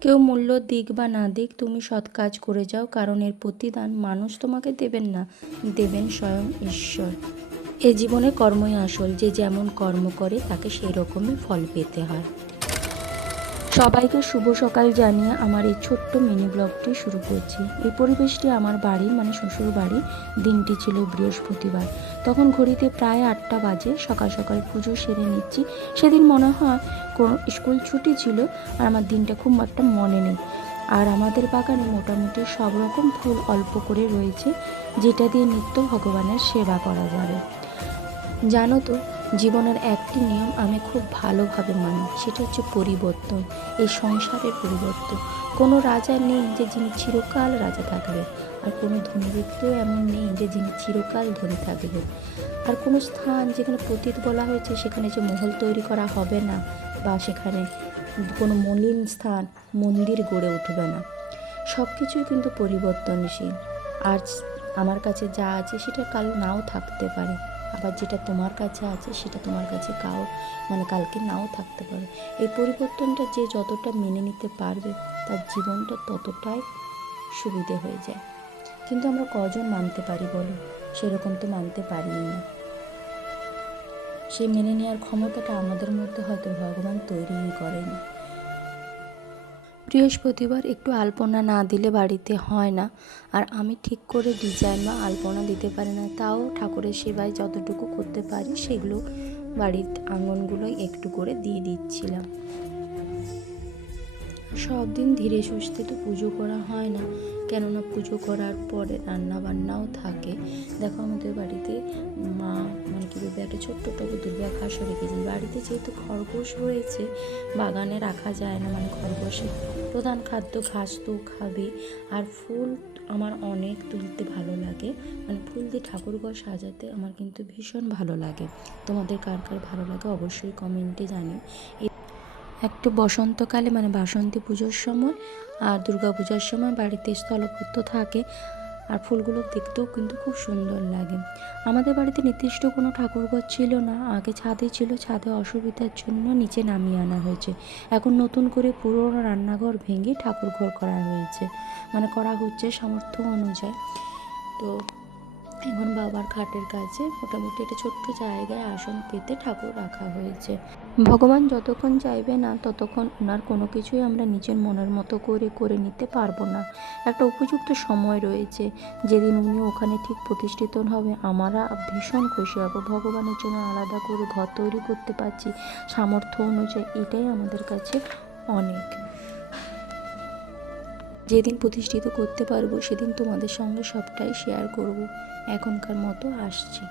কেউ মূল্য দিক বা না দিক, তুমি সৎ কাজ করে যাও, কারণ এর প্রতিদান মানুষ তোমাকে দেবেন না, দেবেন স্বয়ং ঈশ্বর। এ জীবনে কর্মই আসল, যে যেমন কর্ম করে তাকে সেই রকমই ফল পেতে হয়। সবাইকে শুভ সকাল জানিয়ে আমার এই ছোট্ট মিনি ব্লগটি শুরু করছি। এই পরিবেশটি আমার বাড়ির, মানে শ্বশুর বাড়ি। দিনটি ছিল বৃহস্পতিবার। তখন ঘড়িতে প্রায় 8টা বাজে। সকাল সকাল পুজো সেরে নিচ্ছি। সেদিন মনে হয় কোনো স্কুল ছুটি ছিল, আর আমার দিনটা খুব একটা মনে নেই। আর আমাদের বাগানে মোটামুটি সব রকম ফুল অল্প করে রয়েছে, যেটা দিয়ে নিত্য ভগবানের সেবা করা যাবে। জানো তো, জীবনের একটি নিয়ম আমি খুব ভালোভাবে মানি, সেটা হচ্ছে পরিবর্তন। এই সংসারের পরিবর্তন। কোনো রাজা নেই যে যিনি চিরকাল রাজা থাকবে, আর কোনো ধনী ব্যক্তিও এমন নেই যে যিনি চিরকাল ধনী থাকবে। আর কোনো স্থান যেখানে পতিত বলা হয়েছে সেখানে যে মহল তৈরি করা হবে না, বা সেখানে কোনো মলিন স্থান, মন্দির গড়ে উঠবে না। সব কিছুই কিন্তু পরিবর্তনশীল। আজ আমার কাছে যা আছে সেটা কাল নাও থাকতে পারে, আবার যেটা তোমার কাছে আছে সেটা তোমার কাছে কালকে নাও থাকতে পারে। এই পরিবর্তনটা যে যতটা মেনে নিতে পারবে, তার জীবনটা ততটাই সুবিধে হয়ে যায়। কিন্তু আমরা কজন মানতে পারি বলো? সেরকম তো মানতে পারিই না। সেই মেনে নেওয়ার ক্ষমতাটা আমাদের মধ্যে হয়তো ভগবান তৈরিই করেনি। বৃহস্পতিবার একটু আলপনা না দিলে বাড়িতে হয় না। আর আমি ঠিক করে ডিজাইন বা আলপনা দিতে পারি না, তাও ঠাকুরের সেবায় যতটুকু করতে পারি সেগুলো বাড়ির আঙনগুলোয় একটু করে দিয়ে দিচ্ছিলাম। সব দিন ধীরে সুস্থে তো পুজো করা হয় না, কেননা পুজো করার পরে রান্না বান্নাও থাকে। দেখো আমাদের বাড়িতে মা কি বলবে, একটা ছোট্ট টবে দুর্বা ঘাসও রেখেছি। বাড়িতে যেহেতু খরগোশ রয়েছে, বাগানে রাখা যায় না, খরগোশের প্রধান খাদ্য ঘাস তো খাবে। আর ফুল আমার অনেক তুলতে ভালো লাগে, ফুল দিয়ে ঠাকুরঘর সাজাতে আমার কিন্তু ভীষণ ভালো লাগে। তোমাদের কার কার ভালো লাগে অবশ্যই কমেন্টে জানিও। একটু বসন্তকালে, বাসন্তী পুজোর সময় আর দুর্গা পূজার সময় বাড়িতে স্থলপদ্ম থাকে, আর ফুলগুলো দেখতেও কিন্তু খুব সুন্দর লাগে। আমাদের বাড়িতে নির্দিষ্ট কোনো ঠাকুরঘর ছিল না, আগে ছাদে ছিল। ছাদে অসুবিধার জন্য নিচে নামিয়ে আনা হয়েছে। এখন নতুন করে পুরোনো রান্নাঘর ভেঙে ঠাকুরঘর করা হয়েছে, করা হচ্ছে সামর্থ্য অনুযায়ী। তো এখন বাবার খাটের কাছে মোটামুটি একটা ছোট্ট জায়গায় আসন পেতে ঠাকুর রাখা হয়েছে। ভগবান যতক্ষণ চাইবে না, ততক্ষণ ওনার কোনো কিছুই আমরা নিজের মনের মতো করে নিতে পারবো না। একটা উপযুক্ত সময় রয়েছে, যেদিন উনি ওখানে ঠিক প্রতিষ্ঠিত হবে, আমরা ভীষণ খুশি হব। ভগবানের জন্য আলাদা করে ঘর তৈরি করতে পারছি সামর্থ্য অনুযায়ী, এটাই আমাদের কাছে অনেক। যেদিন প্রতিষ্ঠিত করতে পারবো সেদিন তোমাদের সঙ্গে সবটাই শেয়ার করব। এখনকার মতো আসছি।